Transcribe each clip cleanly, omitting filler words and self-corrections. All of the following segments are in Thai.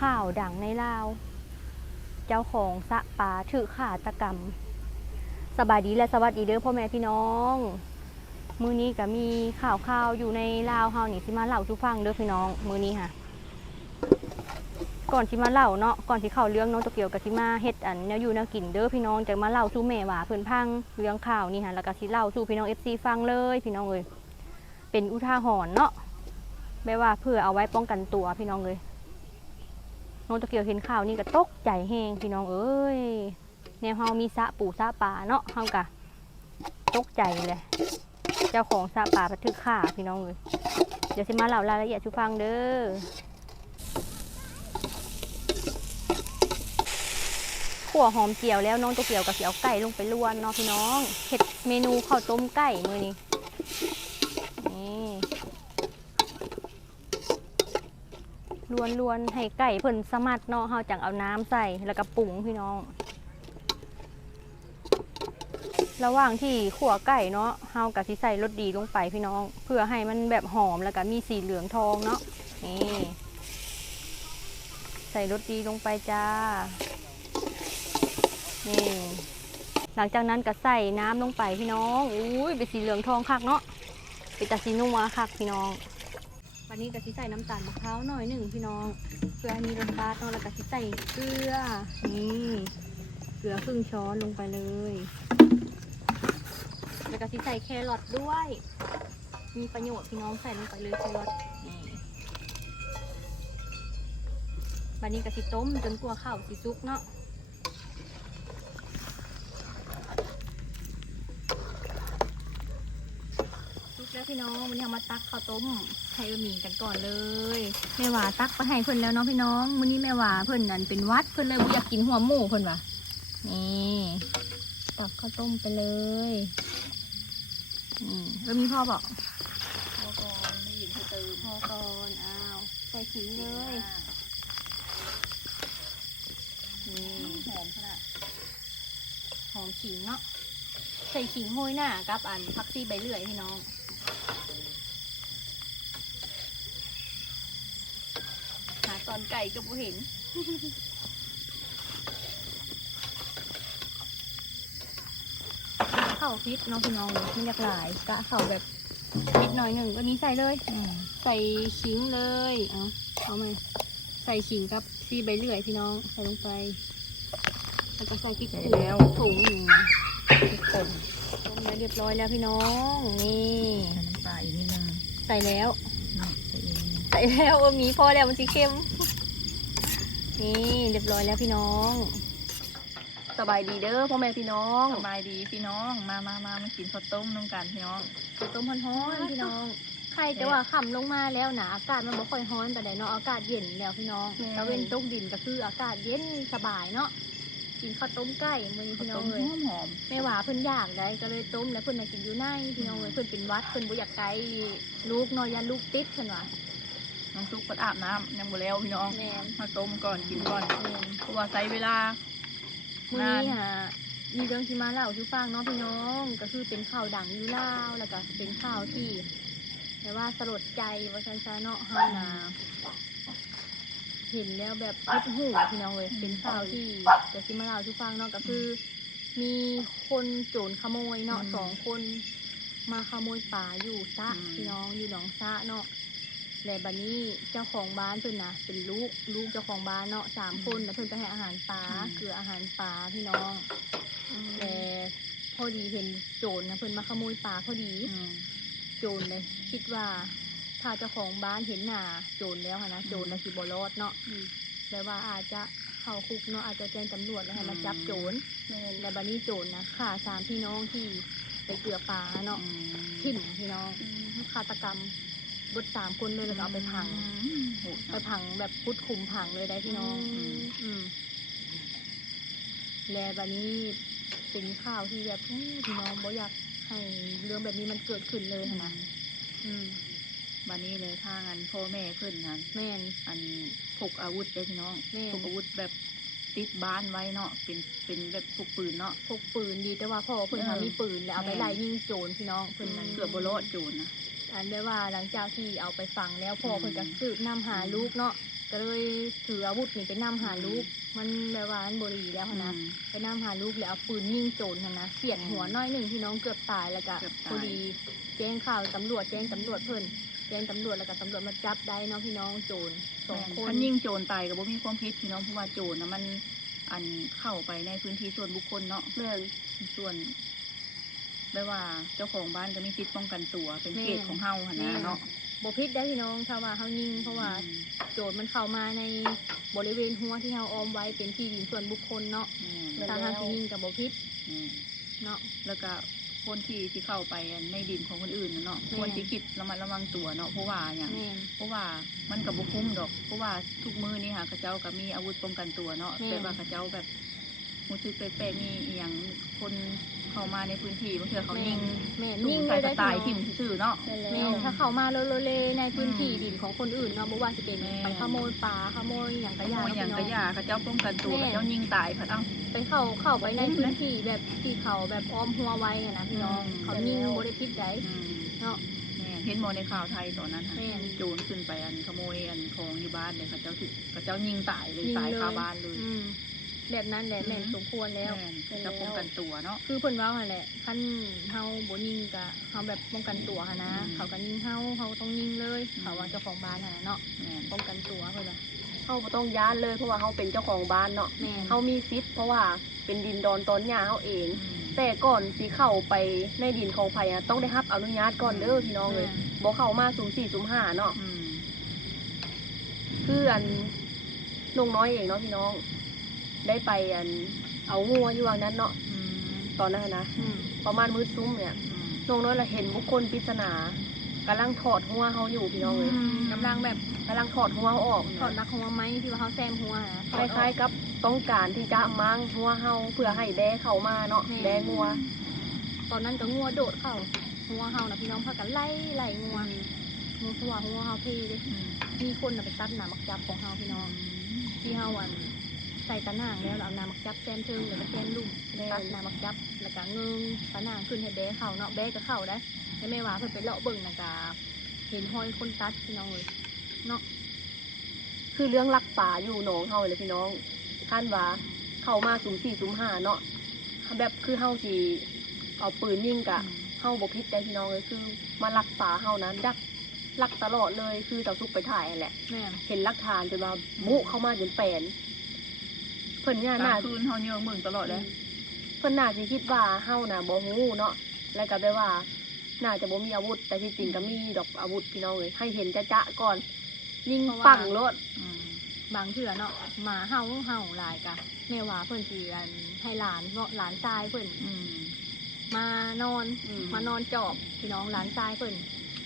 ข่าวดังในลาวเจ้าของสะปาถือฆาตกรรมสบายดีและสวัสดีเด้อพ่อแม่พี่น้องมื้อนี้ก็มีข่าวอยู่ในลาวเฮานี่สิมาเล่าสู่ฟังเด้อพี่น้องมื้อนี้ค่ะก่อนที่มาเล่าเนาะก่อนที่เข้าเรื่องน้องโตเกียวกับสิมาเฮ็ดอันแนวอยู่แนวกินเด้อพี่น้องจะมาเล่าสู่แม่ว่าเพิ่นพังเรื่องข่าวนี่ค่ะแล้วก็สิเล่าสู่พี่น้อง FC ฟังเลยพี่น้องเอ้ยเป็นอุทาหรณ์เนาะแม่ว่าเพื่อเอาไว้ป้องกันตัวพี่น้องเอ้ยน้องโตเกียวเห็นข่าวนี่ก็ตกใจแฮงพี่น้องเอ้ยแนวเฮามีสะปูสะปลาเนาะเฮากะตกใจเลยเจ้าของสะปลาบันทึกข่าพี่น้องเอ้ยเดี๋ยวสิมาเล่ารายละเอียดสู่ฟังเด้อขั่วหอมเจียวแล้วน้องโตเกียวกับเสียวไก่ลงไปลวนเนาะพี่น้องเห็ดเมนูข้าวต้มไก่มื้อนี้ลวนให้ไก่เพิ่นสมัดเนาะเฮาจังเอาน้ำใส่แล้วก็ปรุงพี่น้องระหว่างที่ขั่วไก่เนาะเฮาก็สิใส่รสดีลงไปพี่น้องเพื่อให้มันแบบหอมแล้วก็มีสีเหลืองทองเนาะนี่ใส่รสดีลงไปจ้านี่หลังจากนั้นก็ใส่น้ำลงไปพี่น้องอุ้ยเป็นสีเหลืองทองคักเนาะเป็นตาสีนัวคักพี่น้องวันนี้ก็สิใส่น้ำตาลมะพร้าวหน่อยหนึ่งพี่น้องเพื่อให้มีรสชาติเนาะแล้วก็สิใส่เกลือนี่เกลือครึ่งช้อนลงไปเลยแล้วก็สิใส่แครอทด้วยมีประโยชน์พี่น้องใส่ลงไปเลยแครอทนี่วันนี้ก็สิต้มจนกว่าข้าวสิสุกเนาะแล้วพี่น้องวันนี้เอามาตักข้าวต้มให้บะหมี่กันก่อนเลยแม่ว่าตักไปให้เพิ่นแล้วเนาะพี่น้องวันนี้แม่ว่าเพิ่นนั่นเป็นวัดเพิ่นเลยอยากกินหัวหมูเพิ่นว่ะนี่ตักข้าวต้มไปเลยบะหมี่พ่อบอกพ่อก่อนไม่ยินให้เติมพ่อก่อนอ้าวใส่ขิงเลยนี่หอมขนาดหอมขิงเนาะใส่ขิงโห้ยหน้ากับอันพักซี่ใบเลื่อยพี่น้องตอนไก่ก็บ่เห็นข้าวพริกน้องพี่น้องมันอยากหลายกะข้าวแบบนิดหน่อยหนึ่งก็นี้ใส่เลยใส่ขิงเลยเอาไหมใส่ขิงกับซีใบเลื่อยพี่น้องใส่ลงไปแล้วก็ใส่พริกแล้วถุงต้มเรียบร้อยแล้วพี่น้องนี่น้ำปลาอีกนิดนึงใส่แล้วมีพอแล้วมันสีเข้มนี่เรียบร้อยแล้วพี่น้องสบายดีเด้อพ่อแม่พี่น้องสบายดีพี่น้องมากินข้าวต้มน้ำกันพี่น้องข้าวต้มฮ้อนๆพี่น้องใครจะว่าค่ำลงมาแล้วนะอากาศมันบ่ค่อยฮ้อนแต่ไหนเนาะอากาศเย็นแล้วพี่น้องตะเวนตกดินก็คืออากาศเย็นสบายเนาะกินข้าวต้มไก่มื้อนี้พี่น้องเลยหอมแม่ว่าเพิ่นอยากได้ก็เลยต้มแล้วเพิ่นน่ะกินอยู่ในพี่น้องเลยเพิ่นเป็นวัดเพิ่นบ่อยากไกลลูกเนาะยันลูกติดเพิ่นว่าน้ำซุปก็อาบน้ำยังบ่แล้วพี่น้องมาต้มก่อนกินก่อนเพราะว่าใช้เวลามื้อนี้ค่ะมีเรื่องที่มาเล่าสู่ฟังเนาะพี่น้องก็คือเป็นข่าวดังอยู่ลาวแล้วก็เป็นข่าวที่แต่ว่าสลดใจว่าซั่นๆเนาะเฮาน่ะเห็นแล้วแบบเฮ็ดหูพี่น้องเลยเป็นข่าวที่จะสิมาเล่าสู่ฟังเนาะก็คือมีคนโจรขโมยเนาะ2 คนมาขโมยปลาอยู่ซะพี่น้องอยู่หนองซะเนาะและบัดนี้เจ้าของบ้านเพิ่นน่ะเป็นลูกเจ้าของบ้านเนาะ3 คนแล้วเพิ่นไปให้อาหารปลาเกลืออาหารปลาพี่น้องแต่พอดีเห็นโจรนะเพิ่นมาขโมยปลาพอดีโจรเลยคิดว่าถ้าเจ้าของบ้านเห็นหน้าโจรแล้วนะโจรน่ะสิบ่รอดเนาะแปลว่าอาจจะเข้าคุกเนาะอาจจะแจ้งตำรวจแล้วให้มาจับโจรและบัดนี้โจรนะฆ่า3 พี่น้องที่ไปเกลือปลาเนาะทิ่มพี่น้องฆาตกรรมบด3 คนเลยแล้วก็เอาไปพังแบบพุดคุมพังเลยได้พี่น้องแล้วบัดนี้เป็นข่าวที่แบบพี่น้องบ่อยากให้เรื่องแบบนี้มันเกิดขึ้นเลยนะวันนี้เลยทางอันพ่อแม่เพิ่นนั้นแม่นอันพกอาวุธเลยพี่น้องพกอาวุธแบบติดบ้านไว้เนาะเป็นแบบพกปืนเนาะพกปืนดีแต่ว่าพ่อเพิ่นมีปืนแล้วเอาไปไล่ยิงโจรพี่น้องเพิ่นนั้นเกือบบ่รอดโจรนะอันได้ว่าหลังจากที่เอาไปฝังแล้วพ่อเพิ่นก็สืบนำหาลูกเนาะ ก็เลยถืออาวุธนี่ไปนำหาลูกมันแบบว่าอันบ่ดีแล้วหั้นนะไปนำหาลูกแล้วเอาปืนยิงโจรหั้นนะเสียดหัวน้อยหนึ่งพี่น้องเกือบตายแล้วก็พอดีแจ้งข่าวตำรวจแจ้งตำรวจเพิ่นแจ้งตำรวจแล้วก็ตำรวจมาจับได้เนาะพี่น้องโจร2 คน คันยิ่งโจรตายก็บ่มีความผิดพี่น้องเพราะว่าโจรนะมันอันเข้าไปในพื้นที่ส่วนบุคคลเนาะ แม่น ส่วนไม่ว่าเจ้าของบ้านก็มีสิทธิ์ป้องกันตัวเป็นเขตของเฮาหั่นนะเนาะ บ่ผิดได้พี่น้องถ้าว่าเฮายิงเพราะว่าโจรมันเข้ามาในบริเวณหัวที่เฮาออมไว้เป็นที่ดินส่วนบุคคลเนาะทางเฮาสิยิงก็บ่ผิดเนาะ แล้วก็คนที่เข้าไปในดินของคนอื่นน่ะเนาะ แม่น ควรสิคิดระมัดระวังตัวเนาะเพราะว่าอย่าง แม่น เพราะว่ามันก็บ่คุ้มดอก เพราะว่าทุกมื้อนี่ค่ะเขาเจ้าก็มีอาวุธป้องกันตัวเนาะ แม่น แต่ว่าเขาเจ้าแบบรู้สึกแปลกๆมีอีหยังคนเข้ามาในพื้นที่บางเทื่อเขายิง แม่น ยิ ยิ ง ง ใส่ เลย ส ได้ ไตล์ พี่ ทิ่ น้ ม อง ซื่อๆเนาะ แม่นแล้ แม่ วน ถ้าเข้ามาเลในพื้นที่ดินของคนอื่นเนาะบ่ว่าสิเป็น แม่น ไปขโมยปลาขโมยหยังก็ ข อย่า โมยหยังก็อย่าเขาเจ้าป้องกันตัว แม่ เขาเจ้ายิงตายเขาเอ้า ไปเข้าไปในพื้นที่แบบที่เขาแบบอ้อมหัวไว้อะนะพี่น้อง อืม เขายิงบ่ได้ผิดใด อืม เนาะ แม่เห็นบ่ในข่าวไทยตอนนั้นค่ะ แม่น โจรขึ้นไปขโมยของอยู่บ้านเลยเขาเจ้าถึกเขาเจ้ายิงตายเลย ยิง ตาย เลย คาบ้านเลย แบบนั้นแหละแม่นสมควรแล้ว แม่นเขาเจ้าป้องกันตัวเนาะ คือเพิ่นเว้าหั่นแหละคันเฮาบ่ยิงก็เฮาแบบป้องกันตัวหั่นนะ อืม เขาก็ยิงเฮาต้องยิงเลย อืม เขาว่าเจ้าของบ้านหั่นน่ะเนาะ แม่น ป้องกันตัวเพิ่นว่า เฮาบ่ต้องย้านเลยเพราะว่าเฮาเป็นเจ้าของบ้านเนาะ แม่น เฮามีสิทธิ์เพราะว่าเป็นดินดอนตอนหญ้าเฮาเอง อืม แต่ก่อนสิเข้าไปในดินของไผอะต้องได้รับอนุญาตก่อนเด้อพี่น้องเลยบ่เข้ามาสุ่ม4สุ่ม5เนาะ อืม คือนงน้อยเองเนาะพี่น้อง ได้ไปเอางัวอยู่วางนั้นเนาะ อืม ตอนนั้นนะ อืม ประมาณมื้อซุ้มเนี่ย อืม นงน้อยละเห็นบุคคลปริศนากำลังถอดหัวเฮาอยู่พี่น้องเลย กำลังแบบ กำลังถอดหัวเฮาออก ถอดรักหัวไหมที่ว่าเฮาแซมหัวนะ คล้ายๆกับต้องการที่จะมังหัวเฮาเพื่อให้แด้เข้ามาเนาะแด้งัว ตอนนั้นก็งัวโดดเข้าหัวเฮานะพี่น้องพากันไล่งัวงัวเพราะว่าหัวเฮาเท่เด้ อืม มีคนน่ะไปตัดหนามักจับของเฮาพี่น้อง ที่เฮาใส่ตะนางแล้วเอาหนามักจับแซมเทิงแล้วก็แซมลุ่มตัดหนามักจับแล้วก็เงิงตะนางขึ้นให้แบะเข้าเนาะแบะก็เข้าได้แต่แม่ว่าเพิ่นไปเลาะเบิ่งน่ะก็เห็นห้อยคนตัดพี่น้องเลยเนาะ คือเรื่องลักป่าอยู่หนองเฮาเลยพี่น้องท่านว่าเข้ามาสุ่ม4สุ่ม5เนาะแบบคือเฮาสิเอาปืนยิงกะเฮาบ่ผิดได้พี่น้องเลยคือมาลักป่าเฮานั้นลักตลอดเลยคือเต่าทุกไปถ่ายนั่นแหละ แม่ เห็นหลักฐานจนว่าบุเข้ามาจนแปลนเพิ่นเนี่ย กลา น่าง คืนเฮาเยืองมึงตลอดเลย เพิ่นน่าสิคิดว่าเฮาน่ะบ่ฮู้เนาะแล้วก็แปลว่า น่าจะบ่มีอาวุธ แต่ที่จริงก็มีดอกอาวุธพี่น้องเลยให้เห็นจะๆก่อน ยิงปังรถ อืม บางเถื่อเนาะหมาเห่าหลายกะแม่ว่าเพิ่นสิให้หลานเนาะหลานชายเพิ่น อืม มานอนมานอนจอบพี่น้องหลานชายเพิ่น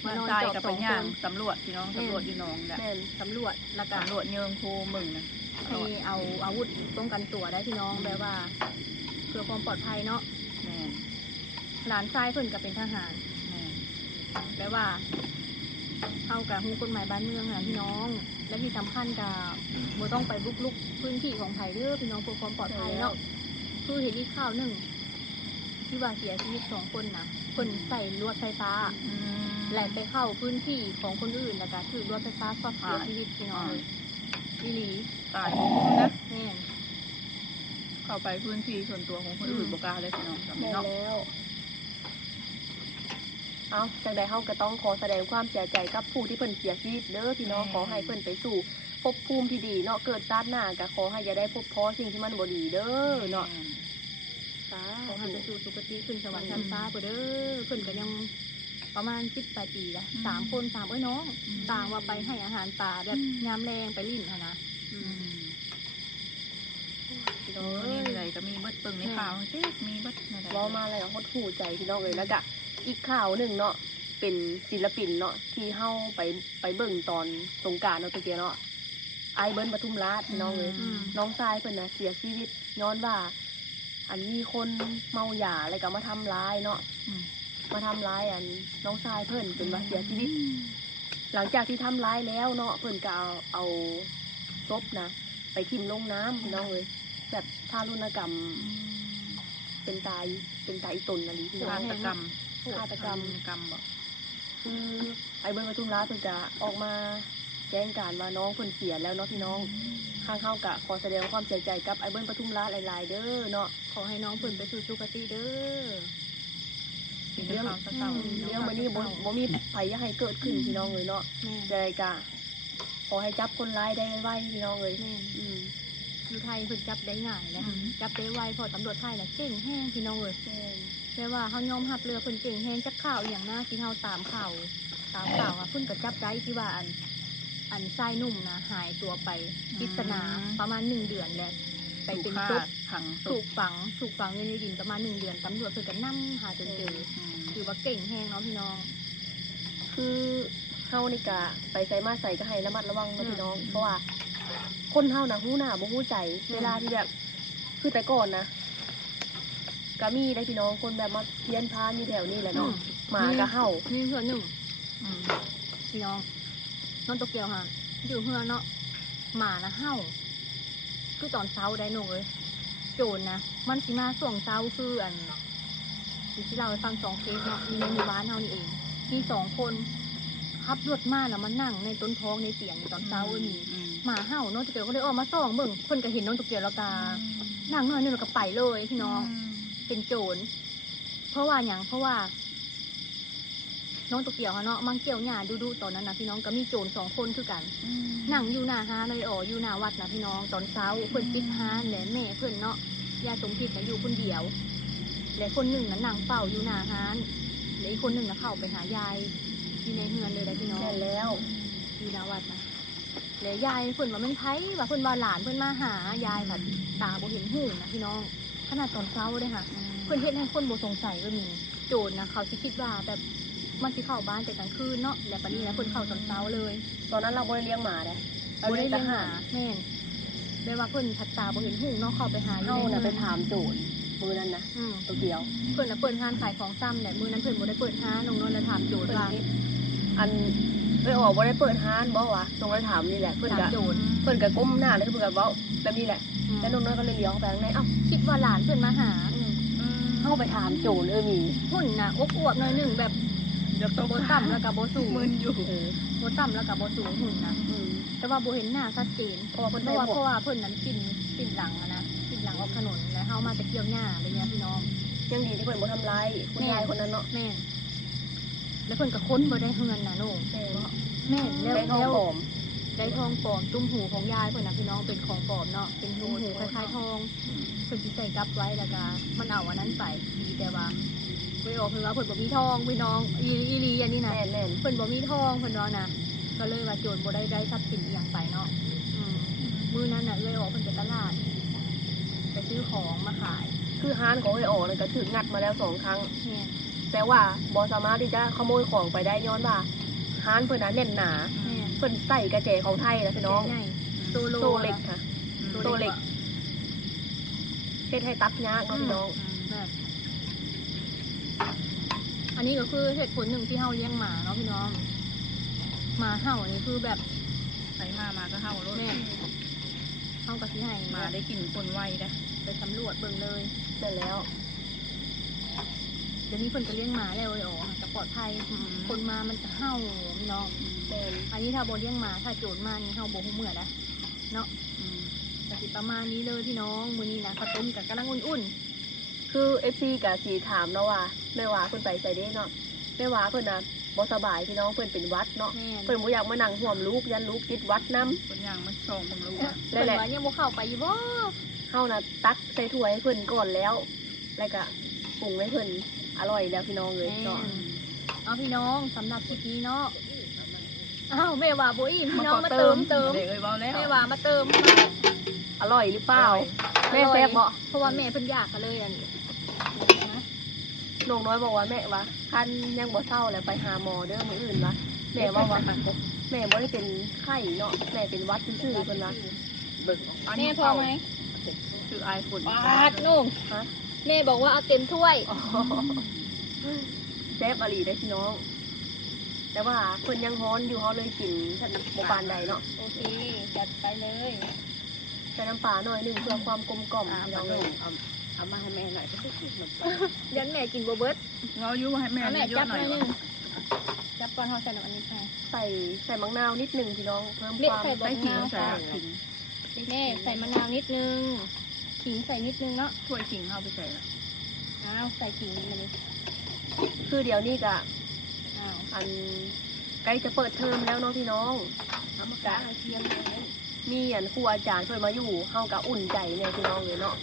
มานอน ชาย จอบ กับ ส ไป อง ย่า ค ง น สำรวจพี่น้องสำรวจอยู่หนองแหละ แม่น สำรวจแล้วก็ สำรวจเยืองโคมึงนะต ให้ ลอด เอาอาวุธป้องกันตัวได้พี่น้องแบบว่า เพื่อความปลอดภัยเนาะ แม่น หลานชายเพิ่นก็เป็นทหาร แม่น แบบว่าเข้ากับฮู้กฎหมายบ้านเมืองนะพี่น้อง และที่สำคัญก็บ่ต้องไปบุกรุกพื้นที่ของไผเด้อพี่น้องเพื่อความปลอดภัยเนาะ คือเห็นอีกข่าวหนึ่งที่ว่าเสียชีวิต2 คนนะคนใส่ลวดไฟฟ้า อืม แหลกไปเข้าพื้นที่ของคนอื่นแล้วก็ถือลวดไฟฟ้าช็อตเสียชีวิตพี่น้องเลยวิลี ตายบ่คุ้มนะ แม่น เข้าไปพื้นที่ส่วนตัวของคนอื่นบ่กล้าเลยพี่น้องสำ แม่น เนาะ แล้ว เอาจังใดเฮาก็ต้องขอแสดงความเสียใจกับผู้ที่เพิ่นเสียชีวิตเด้อพี่น้องขอให้เพิ่นไปสู่ภพภูมิที่ดีเนาะเกิดชาติหน้าก็ขอให้อย่าได้พบพอสิ่งที่มันบ่ดีเด้อเนาะสา ขอให้ไป ธุ สู่สุคติขึ้นสวรรค์ชั้นฟ้าเด้อเพิ่นก็ยังประมาณ18 ปีละ3 คน3น้องต่างว่าไปให้อาหารป่าแบบยามแรงไปลิ่นหั้นนะ อืม พี่ โอ้ น้อง นี่ เอ้ย อะไรก็มีเบิดเปิงในข่าวเจ๊มีเบิดอะไร เว้ามาแล้วหดหูใจพี่น้องเลยแล้วก็อีกข่าวหนึ่งเนาะเป็นศิลปินเนาะที่เฮาไปเบิ่งตอนสงกรานต์เนาะตะเกียเนาะไอเบิ้ลปทุมราชพี่น้องเลย น้องชายเพิ่นน่ะเสียชีวิตย้อนว่า อันมีคนเมาหย่าอะไรก็มาทำร้ายเนาะ อืม มาทำร้ายน้องชายเพิ่นจนว่าเสียชีวิต หลังจากที่ทำร้ายแล้วเนาะเพิ่นก็เอาศพนะไปทิ่มลงน้ำพี่น้องเลยแบบทารุณกรรมเป็นตายอีตนอะไรพี่น้อง ฆาตกรรม ฆาตกรรม กรรมบ่ คือไอเบิ้ลปทุมราชเพิ่นจะออกมา แจ้งการว่าน้องเพิ่นเสียแล้วเนาะพี่น้องทางเฮากะขอแสดงความเสียใจกับไอ้เบิ้ลปทุมราชหลายๆเด้อเนาะ ขอให้น้องเพิ่นไปสู่สุคติเด้อ เป็นเรื่องราวเศร้าๆ เรื่องมื้อนี้บ่มีไผอยากให้เกิดขึ้นพี่น้องเอ้ยเนาะ แม่น แต่กะขอให้จับคนร้ายได้ไวๆพี่น้องเอ้ย แม่นอยู่ไทยเพิ่นจับได้ง่ายนะจับได้ไวเพราะตำรวจไทยน่ะเก่งแฮงพี่น้องเอ้ยแต่ว่าเฮายอมรับเลยเพิ่นเก่งแฮงจักข่าวอหย่างนะที่เฮาตามข่าวอ่ะเพิ่นก็จับได้ที่ว่าอันชายหนุ่มนะหายตัวไปปริศนาประมาณ1 เดือนแล้วไปเป็นศพ ขังศ ถู พ กฝังอยู่ในดินประมาณ1 เดือนตำรวจเพิ่นก็นำหาจนเจอถือว่าเก่งแฮงเนาะพี่น้อง คือเฮานี่กะไปใส่มาใส่ก็ให้ระมัดระวังเนาะพี่น้องเพราะว่าคนเฮานะฮู้หน้าบ่ฮู้ใจเวลาที่แบบคือแต่ก่อนนะก็มีได้พี่น้องคนแบบมาเพี้ยนพานอยู่แถวนี้แหละเนาะหมาก็เห่า นี่เพื่อนหนึ่งพี่น้องน้องโตเกียวค่ะอยู่เพื่อนเนาะหมานะเห่าคือตอนเช้าได้หนูเลยโจรนะมันสิมาส่วงเช้าคือที่เราไปฟัง2 เคสเนาะมีในหมู่บ้านเฮานี่เองมี2 คนขับรถมาแล้วมันนั่งในต้นท้องในเตียงตอนเช้ามีหมาเห่าน้องโตเกียวก็เลยออกมาส่องเบิ่งเพิ่นก็เห็นน้องโตเกียวแล้วก็นั่งน้อยนึงแล้วก็ไปเลยพี่น้องเป็นโจรเพราะว่าอย่างเพราะว่าน้องโตเกียวเนาะมังเกี่ยวหญ้าดูตอนนั้นนะพี่น้องก็มีโจร2 คนคือกันนั่งอยู่หน้าห้านเลยอยู่หน้าวัดนะพี่น้องตอนเช้าเพิ่นปิดห้านแหละแม่เพิ่นเนาะยายสมคิดน่ะอยู่คนเดียวและคนหนึ่งน่ะนั่งเฝ้าอยู่หน้าห้านและอีกคนหนึ่งน่ะเข้าไปหายายอยู่ในเฮือนเลยนะพี่น้อง แม่นแล้ว อยู่หน้าวัดนะและยายเพิ่นว่ามันไผว่าเพิ่นว่าหลานเพิ่นมาหายายค่ะตาบ่เห็นหูนะพี่น้องขนาดตอนเช้าเด้ค่ะเพิ่นเฮ็ดให้คนบ่สงสัยก็มีโจรนะเขาสิคิดว่าแบบมันสิเข้าบ้านแต่กลางคืนเนาะและปานนี้แล้วเพิ่นเข้าตอนเช้าเลย ตอนนั้นเราบ่ได้เลี้ยงหมาเด้เรา บ่ เลี้ ได้ ยง เลี้ ท ยงห หา าร แม่นได้ว่าเพิ่นทัดตาบ่เห็นหูเนาะเข้าไปหาอยู่ เฮา ใน น่ะ เมื ไป อง ถามโจรมือนั้นนะ ตัวเดียว เพิ่นน่ะเปิดร้านขายของซ้ำแหละมื้อนั้นเพิ่นบ่ได้เปิดร้านน้องนวลแล้วถามโจร เพิ่น ว่า คิดอันไปออกบ่ได้เปิดร้านบ่วะตรงนั้นถามนี่แหละเพิ่น ถาม ก็ โจร เพิ่นก็ก้มหน้าแล้วเพิ่นก็เว้าแบบนี้แหละแล้วน้องน้อยก็เลยเลี้ยวเข้าไปข้างในเอ้า คิดว่าหลานเพิ่นมาหา เฮาไปถามโจรมี หุ่นน่ะอวบๆหน่อยหนึงแบบ เดี๋ยวต้อง บ่ต่ำแล้วก็บ่สูง มึนอยู่ บ่ต่ำแล้วก็บ่สูงหุ่นนะแต่ว่าบ่เห็นหน้าชัดเจน เพราะว่าเพิ่น เพ ใส่ ราะว่า หมว เพ ก ราะว่าเพิ่นนั้นปิ่นหลังอะนะปิ่นหลังออกถนนแล้วเฮามาแต่เกี่ยวหญ้าอะไรเงี้ยพี่น้อง ยังดีที่เพิ่นบ่ทำร้ายคุณยายคนนั้นเนาะ แม่นแล้วเพิ่นก็ค้นบ่ได้เฮือนน่ะโน่ แม่ แม่นแล้ว ได้ทอง แล้ว ปลอม ได้ทองปลอมตุ้มหูของยายเพิ่นน่ะพี่น้องเป็นของปลอมเนาะเป็นตุ้มหูคล้ายๆทองเพิ่นสิใส่กลับไว้แล้วก็มันเอาอันนั้นไปดีแต่ว่าเพิ่นบอกเพิ่นว่าเพิ่นบ่มีทองพี่น้องอีหลีอันนี้นะ แม่น เพิ่นบ่มีทองเพิ่นว่าน่ะก็เลยว่าโจรบ่ได้ทรัพย์สินอหย่างไปเนาะมื้อนั้นน่ะเลยออกเพิ่นไปตลาดไปซื้อของมาขาย คือร้านของไอ้ออกนั่นก็ถูกงัดมาแล้ว2 ครั้ง แม่น แต่ว่าบ่สามารถที่จะขโมยของไปได้ย้อนว่าร้านเพิ่นน่ะแน่นหนา แม่น เพิ่นใส่กระเจของไทยนะพี่น้อง ใหญ่โซโล โซเล็กค่ะ โซเล็ก เฮ็ดให้ตัดยากเนาะพี่น้อง แม่นอันนี้ก็คือเหตุผลหนึ่งที่เฮาเลี้ยงหมาเนาะพี่น้องหมาเห่านี่คือแบบ ใส่มาก็เห่ารถ แม่เฮาก็สิให้ มาได้กลิ่นคนไวนะ ไปสำรวจเบิ่งเลย เสร็จแล้ว เดี๋ยวนี้เพิ่นก็เลี้ยงหมาแล้วเลยอ๋อก็ปลอดภัยคนมามันจะเห่าพี่น้อง แม่น อันนี้ถ้าบ่เลี้ยงหมาถ้าโจรมานี่เฮาบ่ฮู้เมื่อนะเนาะก็สิประมาณนี้เลยพี่น้องมื้อนี้นะข้าวต้มก็กำลังอุ่น คือ FC ก็สิถามเนาะว่าแม่ว่าเพิ่นไปไสเด้เนาะแม่ว่าเพิ่นน่ะบ่สบายพี่น้องเพิ่นเป็นหวัดเนาะ ๆแม่น เพิ่นบ่อยากมานั่งห่วมลูกยันลูกติดหวัดนํ คนย่างมาชองมึงรู้ว่า เพิ่นว่ายังบ่เข้าไปอยู่บ่ เฮาน่ะตักใส่ถ้วยให้เพิ่นก่อนแล้ว แล้วก็ปรุงให้เพิ่นอร่อยแล้วพี่น้องเลย แม่ เนาะ นเอาพี่น้องสำหรับคลิปนี้เนาะอ้าวแม่ว่าบ่อิ่มพี่น้องมาเติม เด็กเอ้ยเบาแล้ว แม่ว่ามาเติม อร่อยหรือเปล่าแม่แซ่บบ่ เพราะว่าแม่เพิ่นอยากกันเลยอันนี้นะ น้องน้อยบอกว่าแม่ว่าคันยังบ่เศร้าแล้วไปหาหมอเด้อมื้ออื่นวะแม่ว่าแม่บ่ได้เป็นไข้เนาะแม่เป็นหวัดซื่อๆเพิ่นว่า แม่พอไหม คือไอฝุ่น ปาดนุ่ม ฮะ แม่บอกว่าเอาเต็มถ้วย อ๋อแซ่บอหลีได้อพี่น้อง แต่ว่าเพิ่นยังฮ้อนอยู่เฮาเลยกินท่านบ่ปานใดเนาะ โอเคจัดไปเลย ใส่น้ำปลาหน่อยหนึงเพื่อความกลมกล่อมพี่น้องเลย เอามาให้แม่หน่อย ยันแม่กินโบเบิร์ต เราอยู่ให้แม่ แม่ เย จั อะ บ หน่อย หน่อยหนึง จับก่อนเฮาใส่น้ำอันนี้ใส่ ใส่มะนาวนิดนึงพี่น้องเพิ่ม เม็ด ความ ใส่บ ใส่ขิง มะนาว ใส่ ค่ะ ขิง แม่ใส่มะนาวนิดนึงขิงใส่นิดนึงเนาะ ถ้วยขิงเอาไปใส่ละ อ้าวใส่ขิงมาเลย คือเดี๋ยวนี้ก็ อ้าว อันใกล้จะเปิดเทอมแล้วเนาะพี่น้อง เอามากะเทียมเลย มีอันครูอาจารย์ช่วยมาอยู่เฮาก็อุ่นใจเนี่ยพี่น้องเลยเนาะ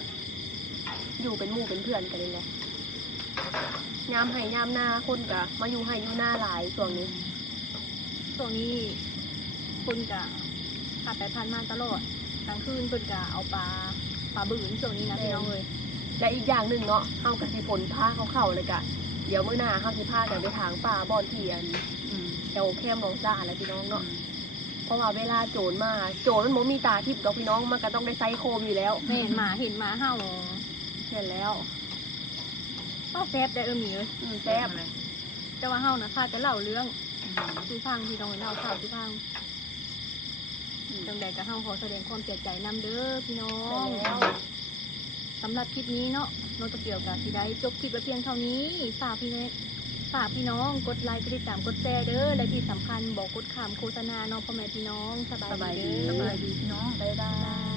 อยู่เป็นหมู่เป็นเพื่อนกันนี่แหละยามให้ยามหน้าคนก็มาอยู่ให้อยู่หน้าหลายช่วงนี้ ช่วงนี้คนกะขับไปผ่านมาตลอดกลางคืนเพิ่นกะเอาปลาบืนช่วงนี้นะพี่น้องเลย และอีกอย่างหนึ่งเนาะเฮาก็สิผลพาเขาเข้าเลยกะเดี๋ยวมื้อหน้าเฮาสิพากันไปทางป่าบ่อนที่อัน อืม แถวแคมป์หนองซ่าแหละพี่น้องเนาะเพราะว่าเวลาโจรมาโจรมันบ่มีตาทิพย์กับพี่น้องมันก็ต้องได้ไซโคมอยู่แล้ว แม่เห็นหมาเห่า เห็นแล้ว ก็แซบได้หมีเลย แซ่บ อะไร แต่ว่าเห่านะค่ะจะเล่าเรื่อง อืม คือฟังพี่น้องเล่าข่าวคือฟังจังใดก็เห่าขอแสดงความเสียใจนำเด้อพี่น้องสำหรับคลิปนี้เนาะโนตเกียวกับที่ได้จบคลิปไว้เพียงเท่านี้ฝากพี่น้องกดไลค์กดติดตามกดแชร์เด้อและที่สำคัญบอกกดขามโฆษณาเนาะพ่อแม่พี่น้องสบาย สบาย ดี ดี เด้อ สบายดีพี่น้อง บ๊ายบา บ๊ายบาย ย